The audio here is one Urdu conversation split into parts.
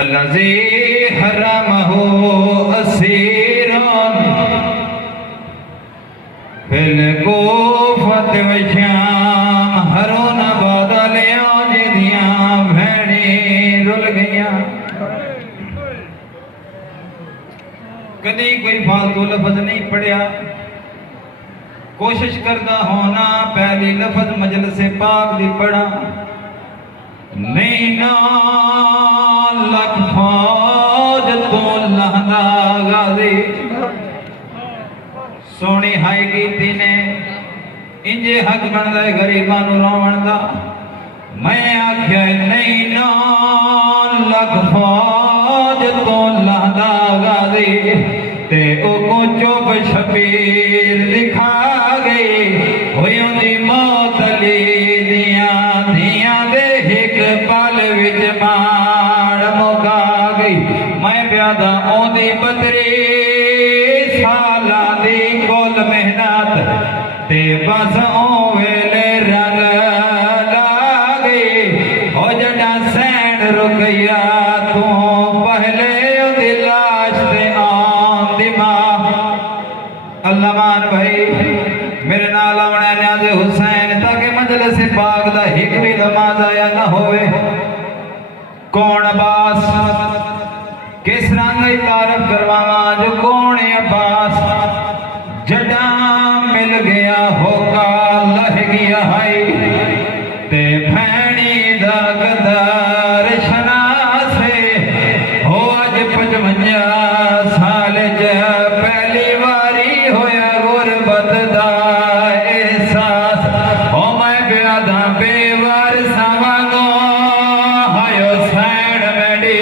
الذي حرمه أسيرا في الكوفة والشام ہرون بدلیاں جدیاں بھیڑی رل گیاں کدی کوئی فالتو لفظ نہیں پڑھیا کوشش کرتا ہونا پہلی لفظ مجلس پاک دی پڑھا نہیں نا لکھ فوج تو لہندا غازی سونی ہائی گیتی نے انجے حق بندا ہے غریبانو روون دا میں آکھیا نہیں نا لکھ فوج تو لہندا غازی تے او کو چوب شبیر دکھا گئی ہویوں دی موت لی دیاں دیاں دے ہک پل وچ ماڑ مکا گئی میں پیادا اون دی بدری سالاں دی کول محنت تے بس اون ویلے رنگ لا گئی او جڑا سین رکیا تو پہلے دی لاش تے آن دماغ اللہ مان بھائی میرے نال آونا نیاز حسین تاکہ مجلس پاک دا ہک بھی لمحہ ضائع نہ ہوئے کون عباس کس رنگ تعارف کرواواں جو کون عباس جڑا مل گیا ہوگا لہ گیا ہائی تے بھینی دا غدار شناسے ہو اج 55 سال پہلی واری ہویا غربت دا احساس او میں بیاداں بے وارثاں وانگوں ہایو سین میڈی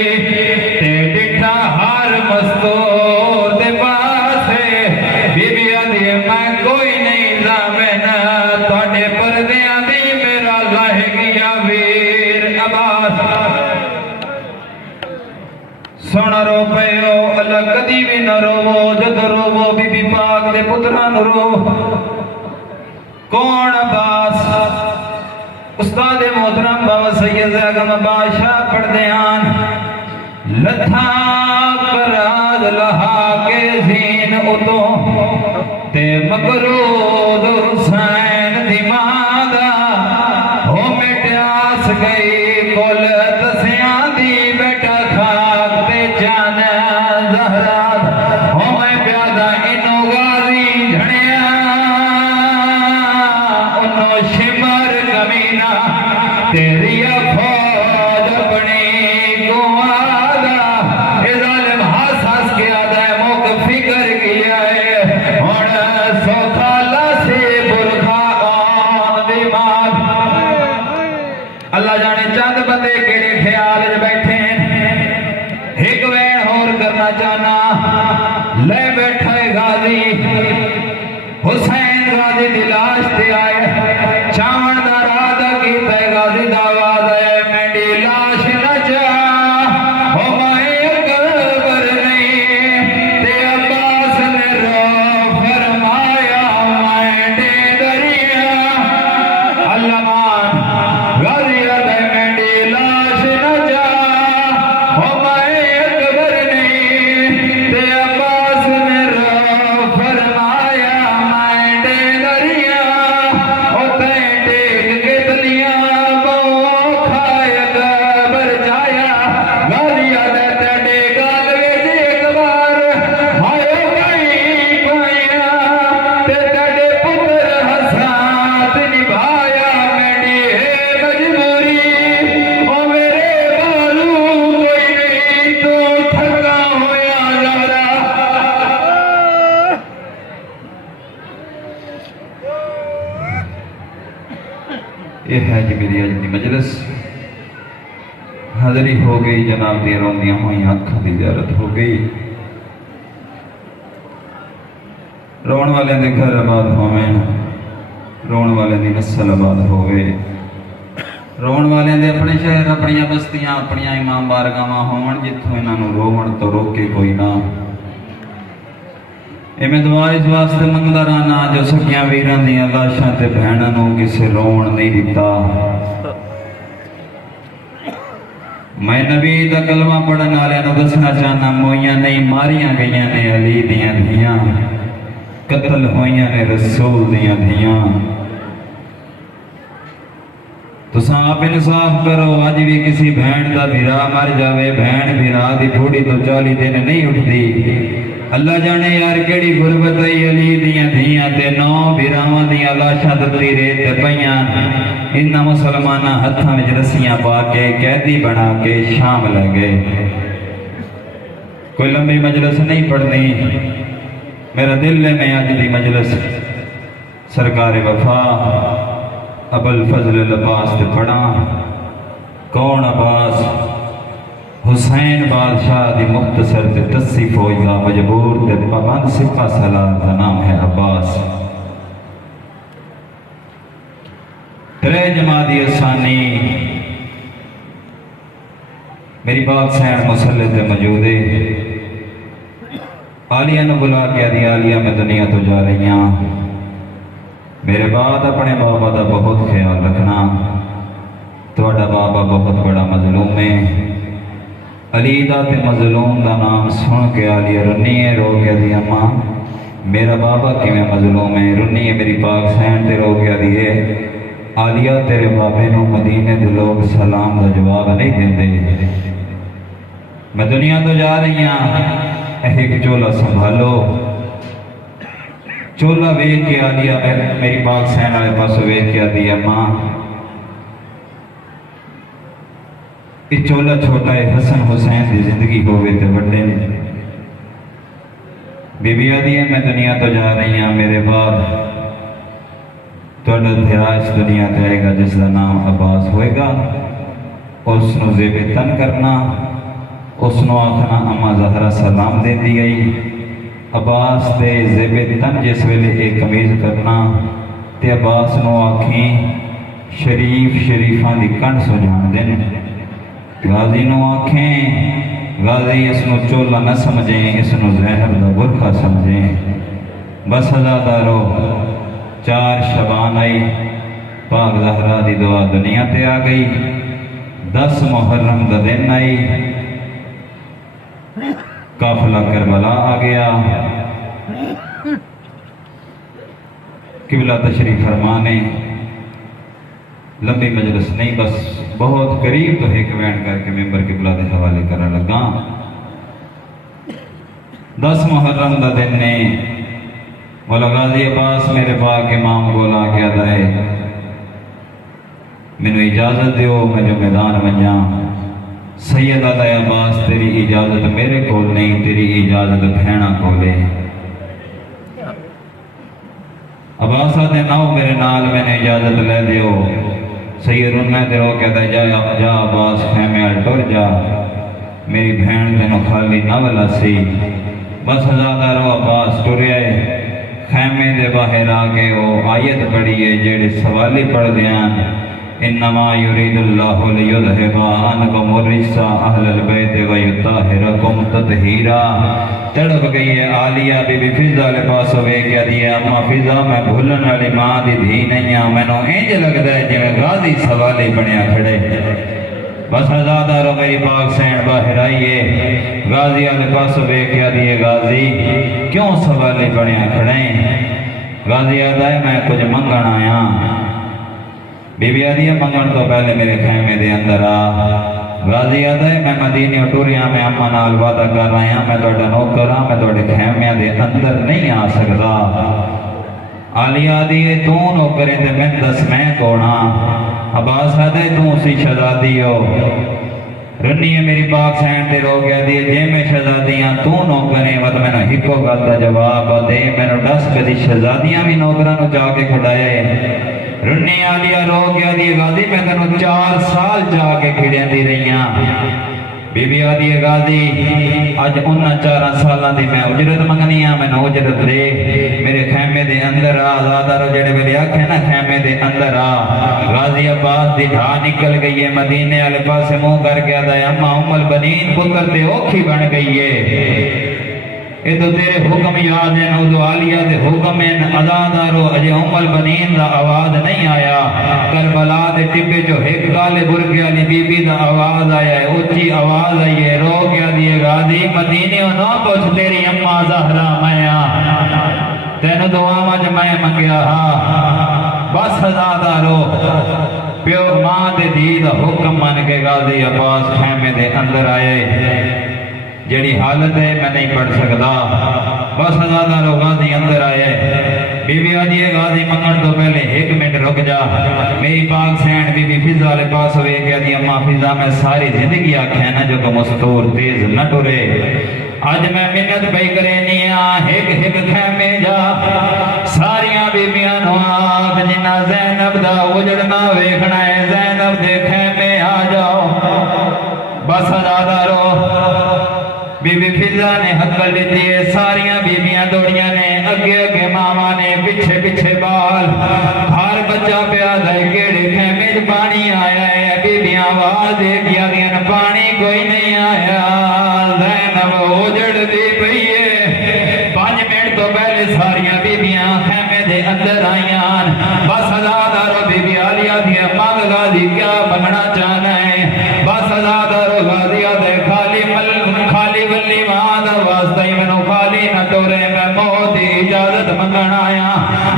تے ڈٹھا ہر مستور دے پاسے بی بی آدھی میں کوئی نہیں ضامن تواڈے پردیاں دی میرا لہ گیا ویر عباس سونا رو پیو اللہ کدی بھی نہ روو جد روو بی بی پاک دے پتران رو کون عباس استاد محترم بابا سید زیغم بادشاہ پڑھ دیان لتھا کراز لہا کے زین اتو تے مقرود حسین دی مادا ہو مٹیاس گئی کل تسیاں دی بیٹا خاک تے جان زہرات ہو میں پیادا انو غازی جھڑیا انو شمر کمینہ تیری فوج اپنی کو آدھا اے ظالم ہاس ہاس کے آدھا ہے موک فکر کیا ہے اور سوکھالا سے برکھا آن دیمات اللہ جانے چاند بندے کیڑے خیال جو بیٹھے ہیں ایک وین اور کرنا چاہنا لے بیٹھا ہے غازی حسین غازی دلاش تے آئے چاون دا رادہ کیتا ہے غازی دعواد ہے مینڈی لاش نہ چاہ ہو مائے قبر نہیں تے عباس نے رو فرمایا مینڈی دریا اللہ مان غازی ہے مینڈی لاش نہ چاہ ہو مائے قبر نہیں تے عباس نے رو فرمایا مینڈی دریا او تے ٹیک کے دلیاں بو کھائے قبر جایا غازی ہے تیڈے گال وچ ایک بار ہائے گئی پایا تے تیڈے پتر حسات نبھایا مینڈی ہے مجبوری او میرے بالو کوئی نہیں تو تھکا ہویا ذرا یہ ہے جی میری اج دی مجلس حاضری ہو گئی جناب دی روندیاں ہوئی آنکھاں دی زیارت ہو گئی رون والے دے گھر آباد ہوویں رون والے دی نسل آباد ہوئے رون والے دے اپنے شہر اپنی بستیاں اپنی امام بارگاواں ہون جتھوں انہاں نوں روون تو روکے کوئی نہ اے میں دعا اس واسطے منگدا رہنا جو سکیاں ویراں دیاں لاشاں تے بہناں نوں کسے رون نہیں دتا میں نبی دا کلمہ پڑھن والے نوں دسنا چاہنا موئیاں نہیں ماریاں گئیاں نے علی دیاں دھیاں قتل ہوئیاں نے رسول دیاں دھیاں تساں آپ انصاف کرو اج بھی کسی بہن دا بھرا مر جاوے بہن بھرا دی تھوڑی تو 40 دن نہیں اٹھدی اللہ جانے یار کیڑی غربت ہے علی دیاں دھیاں تے 9 بھراواں دیاں لاشاں دتی ریت پیاں انہاں مسلماناں ہتھاں وچ رسیاں پا کے قیدی بنا کے شام لے گئے کوئی لمبی مجلس نہیں پڑھنی میرا دل ہے میں آج دی مجلس سرکار وفا ابو الفضل العباس تے پڑھا کون عباس حسین بادشاہ دی مختصر تے 10 فوج دا مجبور تے پابند سپہ سالار دا نام ہے عباس ترے جمادی ثانی میری پاک سین مسلح تے موجود ہے عالیہ نے بلا کے دی عالیہ میں دنیا تو جا رہی ہوں میرے بعد اپنے بابا دا بہت خیال رکھنا تہاڈا بابا بہت بڑا مظلوم ہے علی دا تے مظلوم دا نام سن کے عالیہ رنی ہے رو کے دی اماں میرا بابا کیویں مظلوم ہے رنی ہے میری پاک سین تے رو کے دی ہے عالیہ تیرے بابے نو مدینے دے لوگ سلام دا جواب نہیں دیندے میں دنیا تو جا رہی ہوں ایک چولا سنبھالو چولا ویکھ کے عالیہ میری پاک سین والے پاس ویکھ کے دی اماں یہ چولا چھوٹا ہے حسن حسین دی زندگی ہوئے تے بڑے نے بی بی آدھی ہے میں دنیا تو جا رہی ہوں میرے بعد تہاڈا دھیرا اس دنیا تے آئے گا جس کا نام عباس ہوئے گا اس نو زیب تن کرنا اس نو آخنا اما زہرا سلام دے دی گئی عباس تے زیب تن جس ویلے ایک قمیض کرنا تے عباس نو آکھیں شریف شریفاں دی کنڈ سجان دین غازی نو آنکھیں غازی اس نو چولا نہ سمجھیں اس نو زہر دا برکھا سمجھیں بس ازادارو 4 شبان آئی پاک زہرا دی دعا دنیا تے آ گئی 10 محرم دا دن آئی قافلہ کربلا آ گیا قبلہ تشریف فرمانے لمبی مجلس نہیں بس بہت قریب تو ایک وینٹ کر کے ممبر قبلہ دے حوالے کرنے لگا 10 محرم دا دن نے مولا غازی عباس میرے پاک امام بولا کے ادائے مینوں اجازت دیو میں جو میدان ونجا سید علی عباس تیری اجازت میرے کول نہیں تیری اجازت بہنا کولے عباس آدھے ناؤ میرے نال میں نے اجازت لے دیو سید رنہ دے رو کہتا ہے جا عباس خیمے آل ٹور جا میری بہن تینوں خالی نہ ولا سی بس ہزادہ رو عباس ٹورے آئے خیمے دے باہر آگے وہ آیت پڑھی ہے جیڑے سوالی پڑھ دیاں انما یرید اللہ لیذہب عنکم الرجس اہل البیت ویطہرکم تطہیرا تڑپ گئی ہے عالیہ بی بی فضا لے پاس ہوئے کیا دیا اما فضا میں بھولن والی ماں دی دھی نہیں ہوں میں نو انج لگتا ہے جی میں غازی سوالی بنیا کھڑے بس آزادہ رو میری پاک سین باہر آئیے غازی والے پاس ہوئے کیا دیے غازی کیوں سوالی بنیا کھڑے غازی آدھا ہے میں کچھ منگن آیا بی بی آدھی ہے منگن تو پہلے میرے خیمے دے اندر غازی آدھا ہے میں مدینی اٹوریا میں اما نال وعدہ کر رہا ہوں میں توڑا نوکر ہوں میں توڑے خیمے دے اندر نہیں آ سکتا عالی آدھی ہے تو نوکریں تے میں دس میں کونا عباس آدھے تو اسی شہزادی ہو رنی ہے میری پاک سین تے رو گیا دی جے میں شہزادیاں تو نوکریں ود میں نو ہکو گاتا جواب دے میں نو ڈس کدی شہزادیاں بھی نوکرانو جا کے کھڑائے رنی آلیہ رو گیا دی غازی میں تنو 4 سال جا کے کھڑیاں دی رہیاں بی بی آدھی غازی آج 4 سالہ دی میں اجرت منگنی میں نو اجرت دے میرے خیمے دے اندر آزادہ رو جڑے بلے آکھے نا خیمے دے اندر غازی عباس دی ڈھا نکل گئی ہے مدینے والے پاس منہ کر گیا دا اما ام البنین پتر تے اوکھی بن گئی ہے یہ تو تیرے حکم یاد ہیں ادو عالیہ دے حکم ہیں ازادارو اجے ام البنین دا آواز نہیں آیا کربلا دے ٹبے جو ایک کالے برگے والی بی بی دا آواز آیا ہے اونچی آواز آئی ہے رو گیا دیے غازی مدینے نہ پوچھ تیری اماں زہرا میاں تینو دعا مجھ میں منگیا ہاں بس ازادارو پیو ماں دے دی دا حکم من کے غازی عباس خیمے دے اندر آئے جڑی حالت ہے میں نہیں پڑھ سکتا بس ازادارو غازی اندر آئے بی بی آجیے غازی منگن تو پہلے ایک منٹ رک جا میری پاک سینڈ بی بی فضا لے پاس ہوئے کہ دی اماں فضا میں ساری زندگی آکھیں نا جو کہ مستور تیز نہ ٹورے آج میں منت بھائی کرے نیا ایک ایک خیمے جا ساریاں بیبیاں نو آکھ جنہ زینب دا اجڑنا ویکھنا ہے زینب دے خیمے آ جاؤ بس ازادارو بی بی فضا نے حقل لیتی ہے ساریاں بیبیاں دوڑیاں نے اگے اگے ماما نے پچھے پچھے بال ہر بچہ پیادا ہے کیڑے خیمے جو پانی آیا ہے بیبیاں آواز دے کیا دیا پانی کوئی نہیں آیا زینب اجڑ دی پئی ہے 5 منٹ تو پہلے ساریاں بیبیاں خیمے دے اندر آئیاں بس ازادارو بی بی عالیہ دی مانگ غازی کیا بننا چاہنا ہے بس ازادارو غازی دے خالی ولی ماں دا واسطہ ہی منو خالی نہ ٹورے میں موت دی اجازت منگن آیا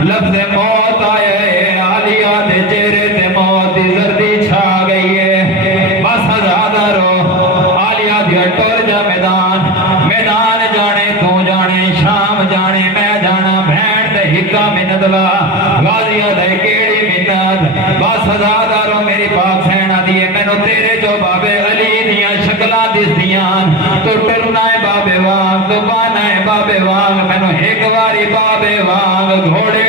لفظ موت آیا ہے عالیہ دے چہرے تے موت دی زردی چھا گئی ہے بس ازادارو عالیہ دیا ٹور جا میدان جانے تو جانے شام جانے میں جانا بھین تے ہکا منت لا غازیہ دے کیڑی منت بس ازادارو میری پاک سینہ دیئے مینو تیرے جو بابے علی دیاں شکلہ دس دیاں تو ٹرنا ہے بابے وانگ تو بانا ہے بابے وانگ مینو ایک واری بابے وانگ گھوڑے